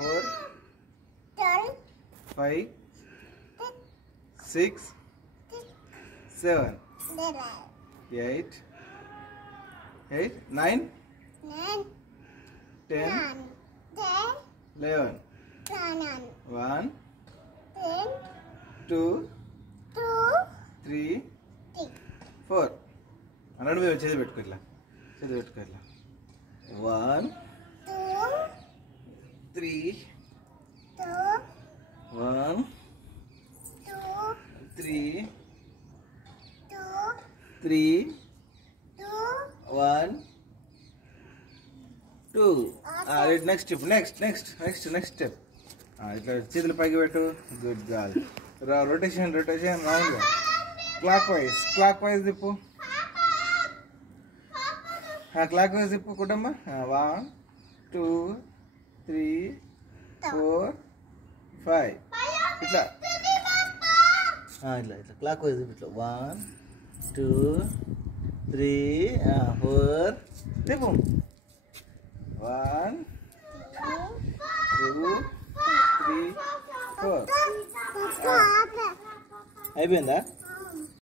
4 5 6 7 8 9 10 11 1 2 3 4 అన్నాడు మేము చేతి పెట్టుకో ఇట్లా 1 3 1 3 1 2 నెక్స్ట్ స్టెప్ నెక్స్ట్ స్టెప్ ఇట్లా చేతులు పైకి పెట్టు గుడ్ గర్ల్ రొటేషన్ రౌండ్గా క్లాక్ వైజ్ తిప్పు క్లాక్ వైజ్ తిప్పు కుటుంబ 1 2 3 4 5 ఇట్లా క్లాక్ వైజ్ ఇట్లా 1 2 3 4 తిప్పు 1 2 3 4 అయిపోయిందా?